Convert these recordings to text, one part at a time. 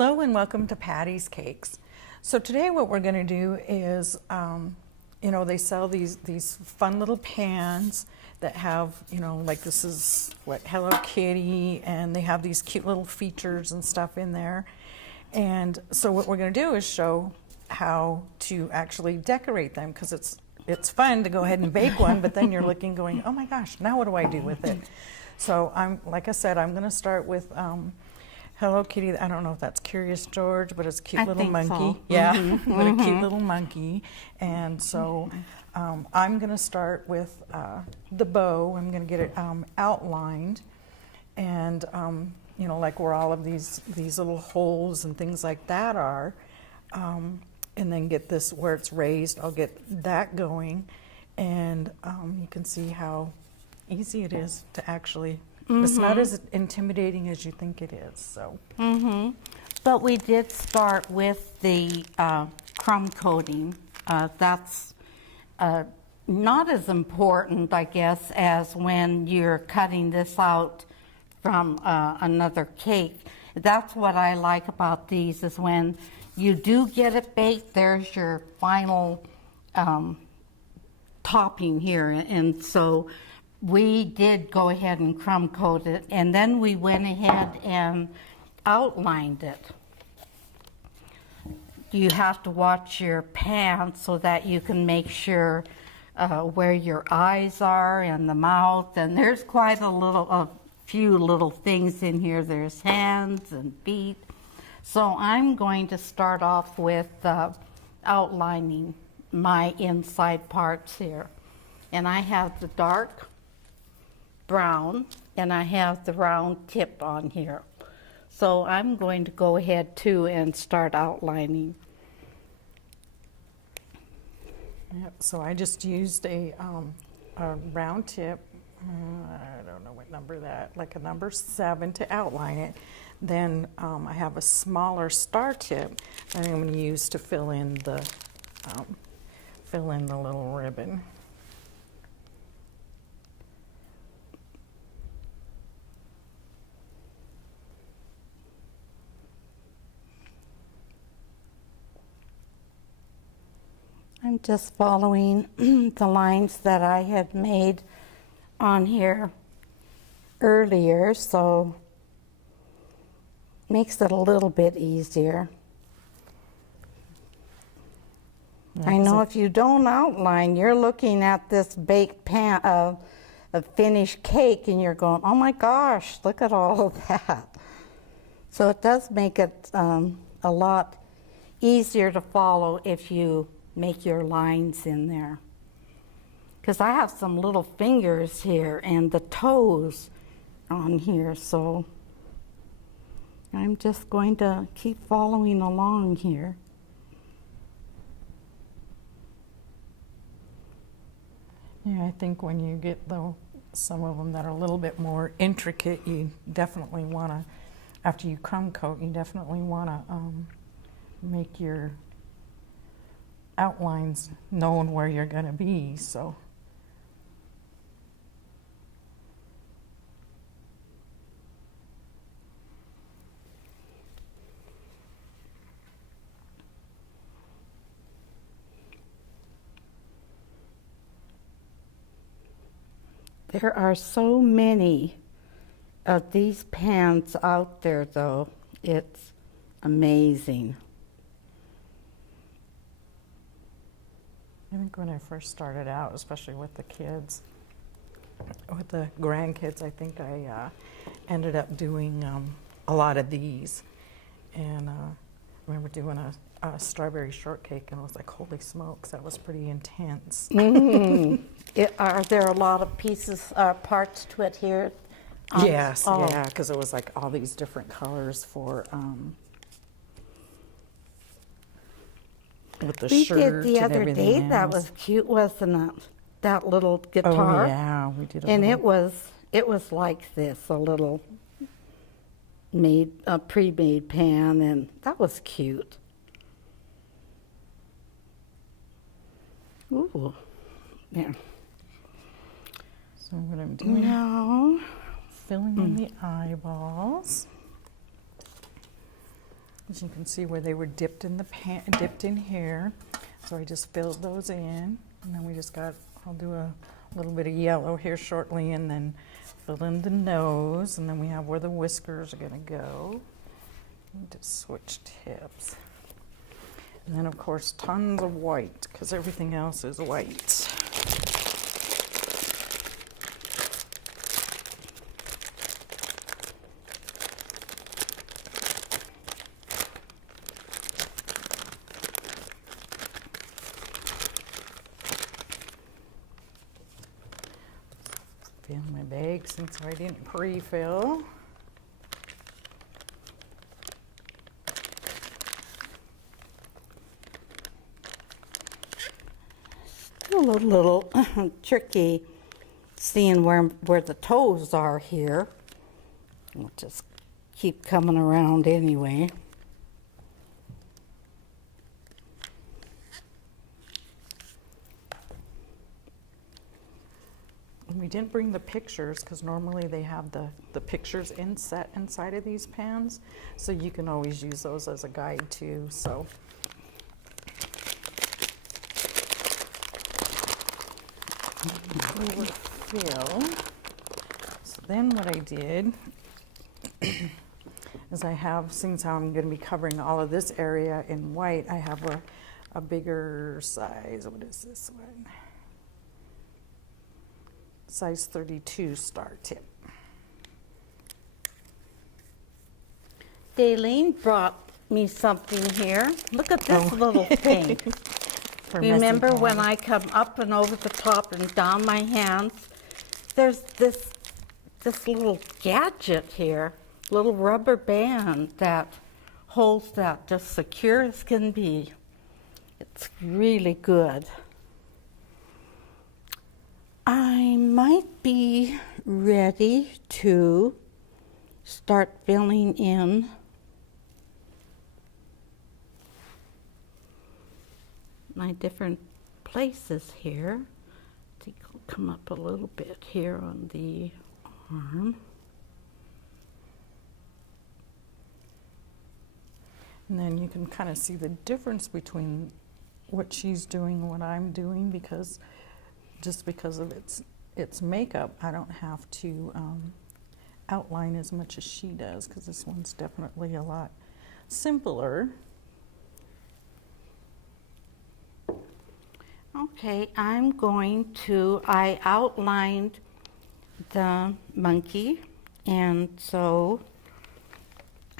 Hello and welcome to Patty's Cakes. So today what we're going to do is, they sell these fun little pans that have, like this is what, Hello Kitty, and they have these cute little features and stuff in there. And so what we're going to do is show how to actually decorate them, because it's fun to go ahead and bake one, but then you're looking going, oh my gosh, now what do I do with it? So like I said, I'm going to start with Hello Kitty. I don't know if that's Curious George, but it's a cute little monkey. So. Yeah, but a cute little monkey. And so I'm going to start with the bow. I'm going to get it outlined, and like where all of these little holes and things like that are, and then get this where it's raised. I'll get that going, and you can see how easy it is to actually. It's not as intimidating as you think it is. So. But we did start with the crumb coating. That's not as important, I guess, as when you're cutting this out from another cake. That's what I like about these, is when you do get it baked, there's your final topping here. And so we did go ahead and crumb coat it, and then we went ahead and outlined it. You have to watch your pan so that you can make sure where your eyes are and the mouth, and there's quite a few little things in here. There's hands and feet. So I'm going to start off with outlining my inside parts here. And I have the dark brown, and I have the round tip on here. So I'm going to go ahead too and start outlining. Yep, so I just used a round tip, I don't know what number that, like a number 7 to outline it. Then I have a smaller star tip that I'm going to use to fill in the little ribbon. I'm just following the lines that I had made on here earlier, so makes it a little bit easier. Yeah, I know if you don't outline, you're looking at this baked pan of a finished cake, and you're going, oh my gosh, look at all of that. So it does make it a lot easier to follow if you make your lines in there. Because I have some little fingers here and the toes on here, so I'm just going to keep following along here. Yeah, I think when you get some of them that are a little bit more intricate, you definitely want to, after you crumb coat, you definitely want to make your outlines knowing where you're going to be. So there are so many of these pans out there, though. It's amazing. I think when I first started out, especially with the kids, with the grandkids, I think I ended up doing a lot of these. And I remember doing a strawberry shortcake, and I was like, holy smokes, that was pretty intense. Are there a lot of pieces, parts to it here? Yes, yeah, because it was like all these different colors for with the shirt and everything. We did the other day, that was cute, wasn't it? That little guitar. Oh yeah, we did. And it was like this, a little pre-made pan, and that was cute. Ooh, yeah. So what I'm doing now, filling in the eyeballs. As you can see where they were dipped in the pan, dipped in here. So I just filled those in, and then we just got, I'll do a little bit of yellow here shortly, and then fill in the nose, and then we have where the whiskers are gonna go. Just switch tips. And then of course tons of white, because everything else is white. Fill my bag since I didn't pre-fill. Still a little tricky seeing where the toes are here. We'll just keep coming around anyway. We didn't bring the pictures because normally they have the pictures inset inside of these pans, so you can always use those as a guide too. So fill. So then what I did is I have, since I'm going to be covering all of this area in white, I have a bigger size. What is this one? Size 32 star tip. Dalene brought me something here. Look at this little thing. For messy Remember when pans. I come up and over the top and down my hands? There's this little gadget here, little rubber band that holds that just secure as can be. It's really good. I might be ready to start filling in my different places here. I think I'll come up a little bit here on the arm. And then you can kind of see the difference between what she's doing and what I'm doing, because just because of its makeup, I don't have to outline as much as she does, because this one's definitely a lot simpler. Okay, I outlined the monkey, and so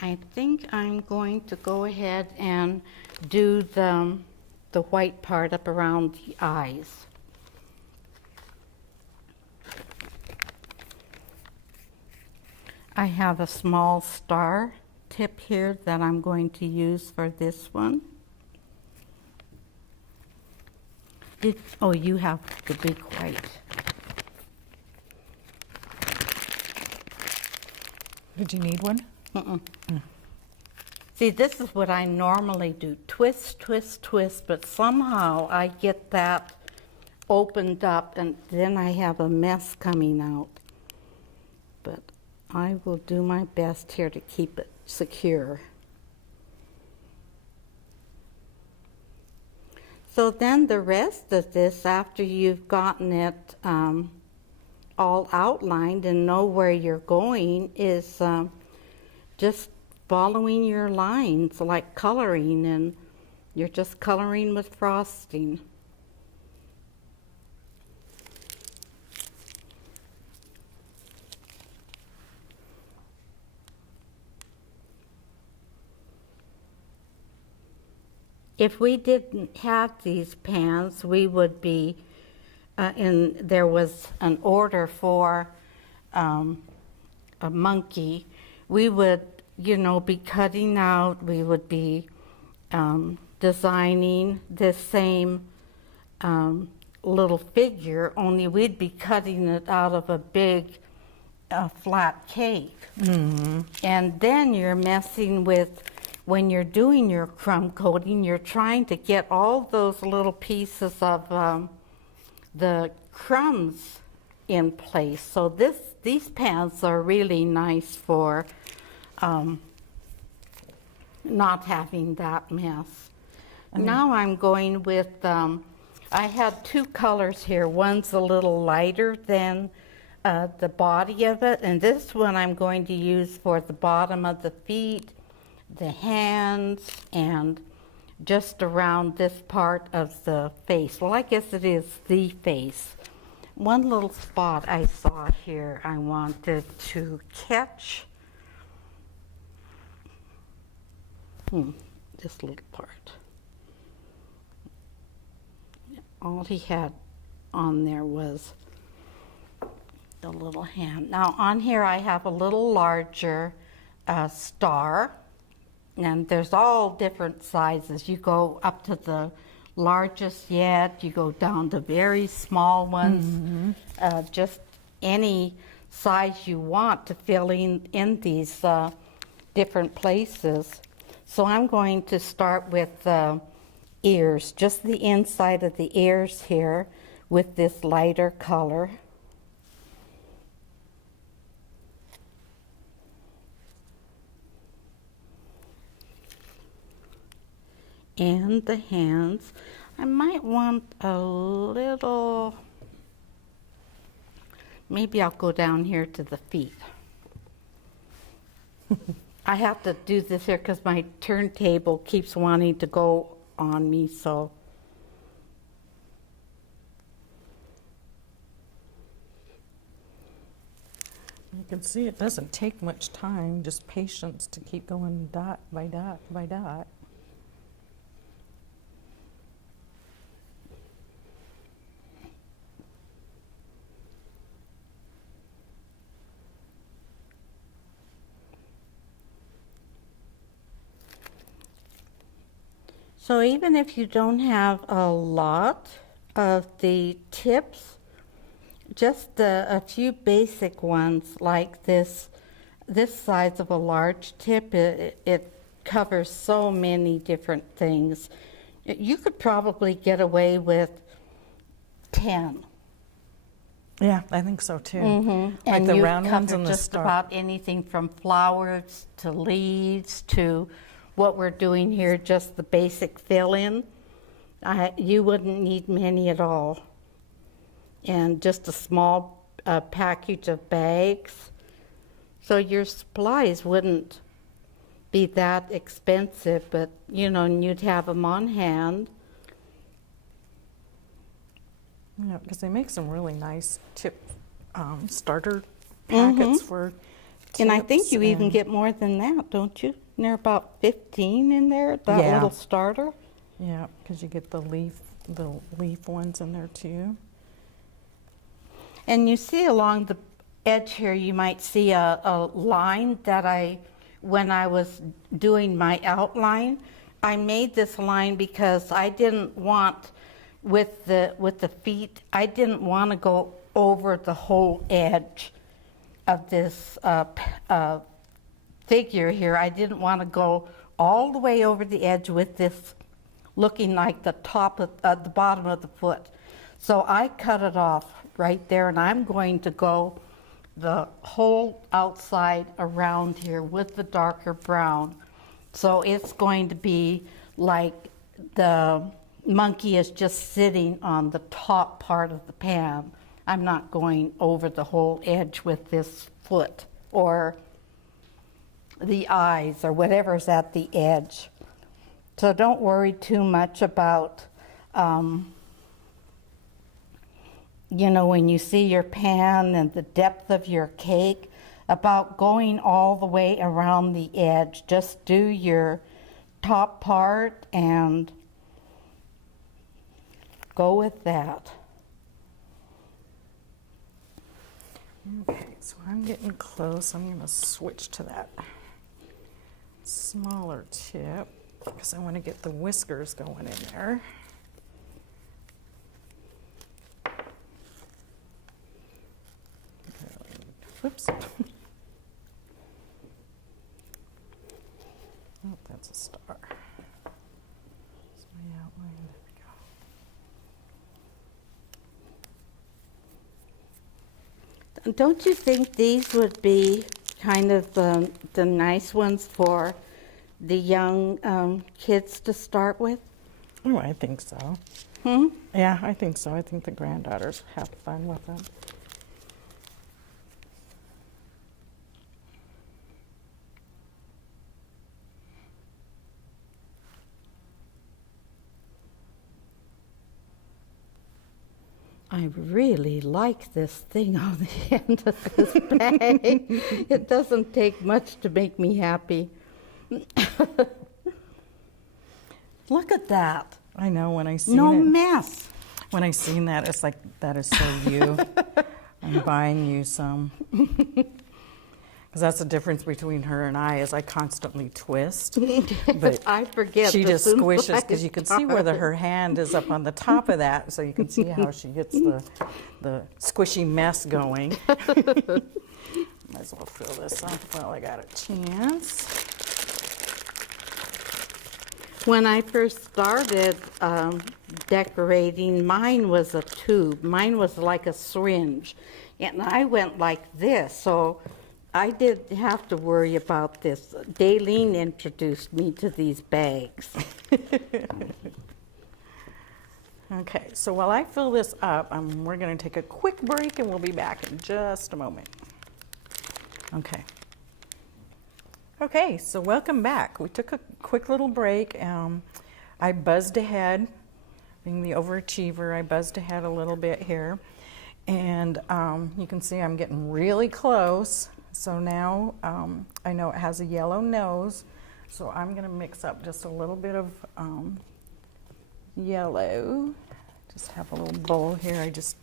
I think I'm going to go ahead and do the white part up around the eyes. I have a small star tip here that I'm going to use for this one. Oh, you have the big white. Did you need one? See, this is what I normally do. Twist, twist, twist, but somehow I get that opened up and then I have a mess coming out. But I will do my best here to keep it secure. So then the rest of this, after you've gotten it all outlined and know where you're going, is just following your lines, like coloring, and you're just coloring with frosting. If we didn't have these pans, we would be, there was an order for a monkey, we would, be cutting out, we would be designing this same little figure, only we'd be cutting it out of a big flat cake. Mm-hmm. And then you're messing with, when you're doing your crumb coating, you're trying to get all those little pieces of the crumbs in place. So these pans are really nice for not having that mess. Now I'm going with, I had two colors here. One's a little lighter than the body of it, and this one I'm going to use for the bottom of the feet, the hands, and just around this part of the face. Well, I guess it is the face. One little spot I saw here I wanted to catch. This little part. All he had on there was the little hand. Now on here I have a little larger star, and there's all different sizes. You go up to the largest yet, you go down to very small ones, just any size you want to fill in these different places. So I'm going to start with ears, just the inside of the ears here with this lighter color. And the hands, I might want a little, maybe I'll go down here to the feet. I have to do this here because my turntable keeps wanting to go on me, so. You can see it doesn't take much time, just patience to keep going dot by dot by dot. So even if you don't have a lot of the tips, just a few basic ones like this size of a large tip, it covers so many different things. You could probably get away with 10. Yeah, I think so too. Like Like and the you round ones cover and the just star. about anything from flowers to leaves to what we're doing here, just the basic fill-in. You wouldn't need many at all. And just a small package of bags. So your supplies wouldn't be that expensive, but you know, and you'd have them on hand. Yeah, because they make some really nice tip starter packets for tips. And I think you even and- get more than that, don't you? And there are about 15 in there, that Yeah. little starter. Yeah, because you get the leaf ones in there too. And you see along the edge here, you might see a line that when I was doing my outline, I made this line because I didn't want, with the feet, I didn't want to go over the whole edge of this figure here. I didn't want to go all the way over the edge with this looking like the top of the bottom of the foot. So I cut it off right there, and I'm going to go the whole outside around here with the darker brown. So it's going to be like the monkey is just sitting on the top part of the pan. I'm not going over the whole edge with this foot or the eyes or whatever's at the edge. So don't worry too much about, you know, when you see your pan and the depth of your cake, about going all the way around the edge. Just do your top part and go with that. Okay, so I'm getting close. I'm going to switch to that smaller tip because I want to get the whiskers going in there. Whoops. Oh, that's a star. That's my outline. There we go. Don't you think these would be kind of the nice ones for the young kids to start with? Oh, I think so. Hmm? Yeah, I think so. I think the granddaughters have fun with them. I really like this thing on the end of this bag. It doesn't take much to make me happy. Look at that. I know when I seen No it. mess. When I seen that, it's like, that is so you. I'm buying you some. Because that's the difference between her and I, is I constantly twist. But I forget. she as just soon as squishes, I because you can see where her hand is up on the top of that, so you can see how she gets the squishy mess going. Might as well fill this up while I got a chance. When I first started decorating, mine was a tube. Mine was like a syringe. And I went like this, so I didn't have to worry about this. Dalene introduced me to these bags. Okay, so while I fill this up, we're going to take a quick break and we'll be back in just a moment. Okay. Okay, so welcome back. We took a quick little break. I buzzed ahead, being the overachiever, I buzzed ahead a little bit here. And you can see I'm getting really close. So now I know it has a yellow nose, so I'm going to mix up just a little bit of yellow. Just have a little bowl here. I just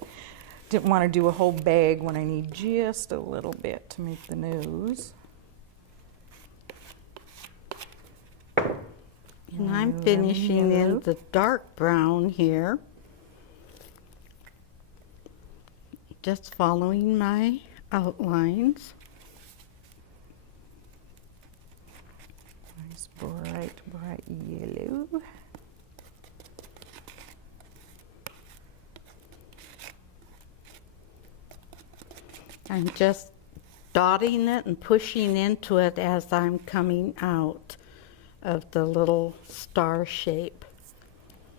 didn't want to do a whole bag when I need just a little bit to make the nose. And I'm finishing in the dark brown here. Just following my outlines. Nice bright yellow. I'm just dotting it and pushing into it as I'm coming out of the little star shape.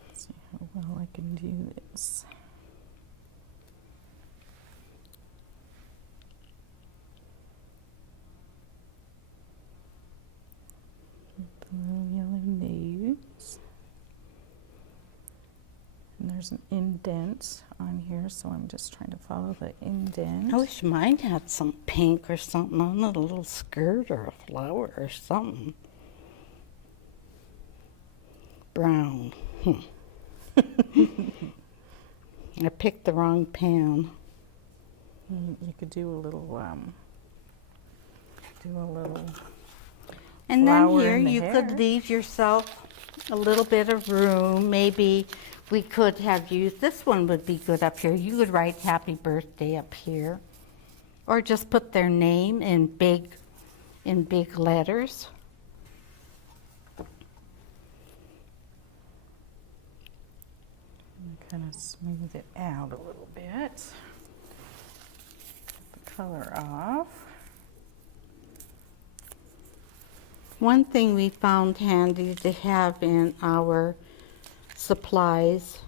Let's see how well I can do this. The little yellow nose. And there's an indent on here, so I'm just trying to follow the indent. I wish mine had some pink or something on it, a little skirt or a flower or something. Brown. I picked the wrong pan. You could do a little, And then flower here in the you hair. could leave yourself a little bit of room. Maybe we could have used, this one would be good up here. You could write happy birthday up here. Or just put their name in big letters. kind of smooth it out a little bit. Get the color off. One thing we found handy to have in our supplies,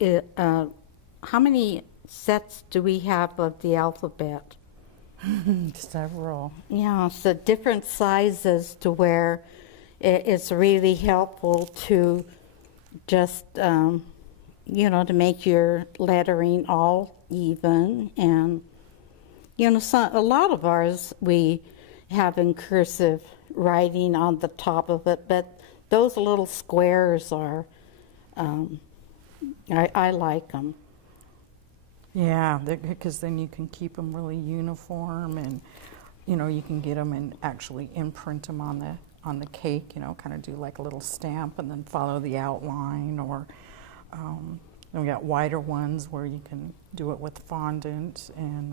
how many sets do we have of the alphabet? Several. Yeah, so different sizes to where it's really helpful to just, you know, to make your lettering all even. And, you know, a lot of ours we have in cursive writing on the top of it, but those little squares are, I like them. Yeah, because then you can keep them really uniform, and you know, you can get them and actually imprint them on the cake. You know, kind of do like a little stamp and then follow the outline. Or then we got wider ones where you can do it with fondant and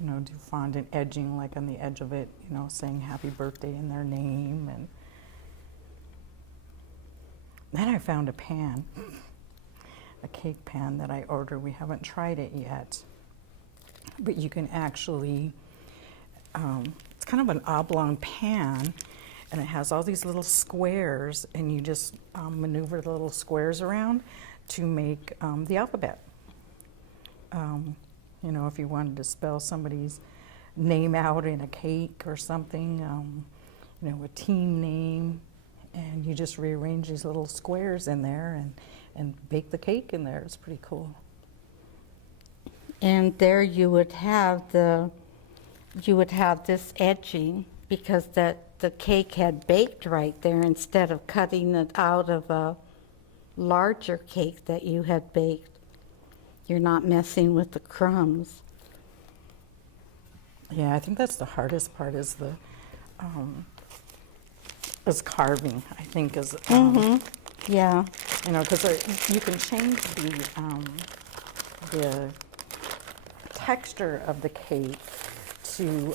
you know, do fondant edging like on the edge of it. You know, saying happy birthday in their name. And then I found a pan. A cake pan that I ordered. We haven't tried it yet, but you can actually, it's kind of an oblong pan, and it has all these little squares, and you just maneuver the little squares around to make the alphabet. You know, if you wanted to spell somebody's name out in a cake or something, you know, a team name, and you just rearrange these little squares in there and bake the cake in there. It's pretty cool. And there you would have this edging, because the cake had baked right there instead of cutting it out of a larger cake that you had baked. You're not messing with the crumbs. Yeah, I think that's the hardest part is carving. I think is Yeah. you know, because you can change the texture of the cake to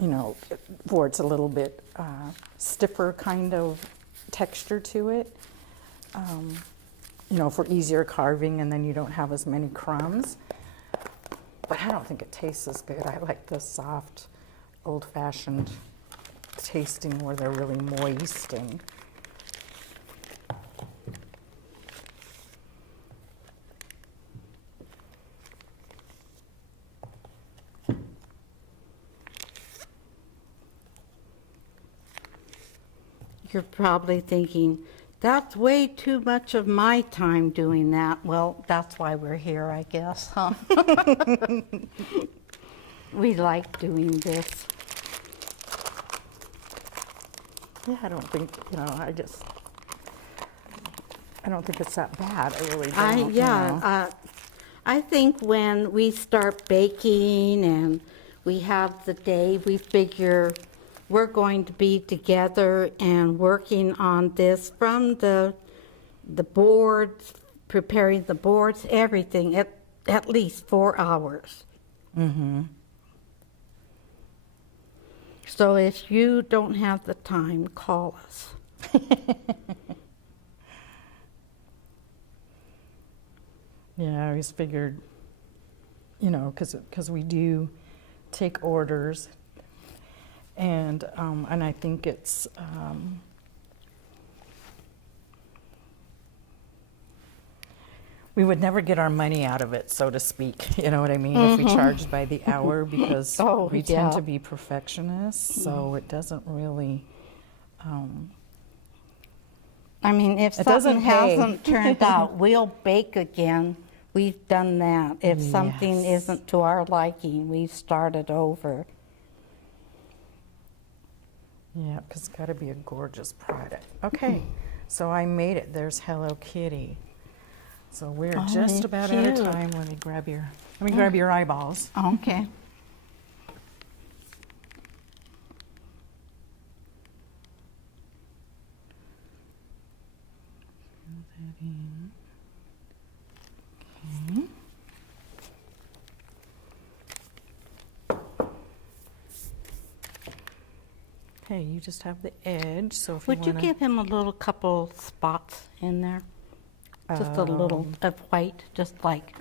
you know, where it's a little bit stiffer kind of texture to it. You know, for easier carving, and then you don't have as many crumbs. But I don't think it tastes as good. I like the soft, old-fashioned tasting where they're really moist and You're probably thinking, that's way too much of my time doing that. Well, that's why we're here, I guess, huh? We like doing this. yeah, I don't think, you know, I don't think it's that bad. I really don't. You know. I think when we start baking and we have the day, we figure we're going to be together and working on this from the boards, preparing the boards, everything, at least 4 hours. Mm-hmm. So if you don't have the time, call us. Yeah, I always figured, you know, because we do take orders, and I think it's we would never get our money out of it, so to speak. You know what I mean? If we charged by the hour, because we tend to be perfectionists, so it doesn't really. I mean, if something hasn't turned out, we'll bake again. We've done that. If something isn't to our liking, we've started over. Yeah, because it's got to be a gorgeous product. Okay, so I made it. There's Hello Kitty. So we're just about out of time. Let me grab your eyeballs. Okay. Okay. Okay, you just have the edge, so if Would you give him a little couple spots in there? Just a little of white, just like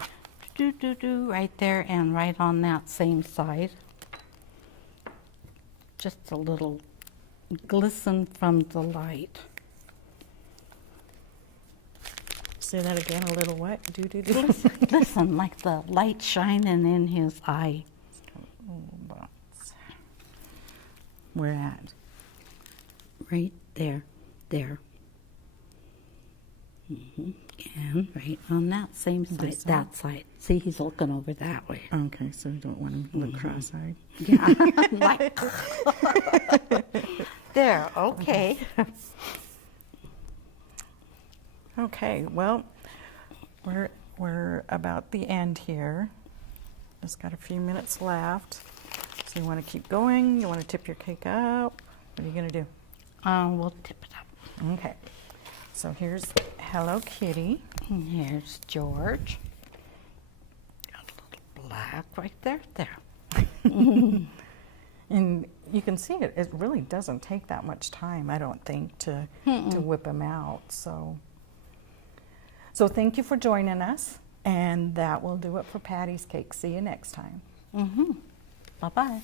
do right there and right on that same side. Just a little glisten from the light. Say that again, a little what? Glisten, like the light shining in his eye. Where at? Right there, there. And right on that same side, that side. See, he's looking over that way. Okay, so you don't want him to look cross-eyed. Yeah. Like, there, okay. Okay, well, we're about the end here. Just got a few minutes left. So you want to keep going? You want to tip your cake up? What are you going to do? We'll tip it up. Okay. So here's Hello Kitty. And here's George. Got a little black right there, there. And you can see it really doesn't take that much time, I don't think, to whip them out. So thank you for joining us, and that will do it for Patty's Cake. See you next time. Bye-bye.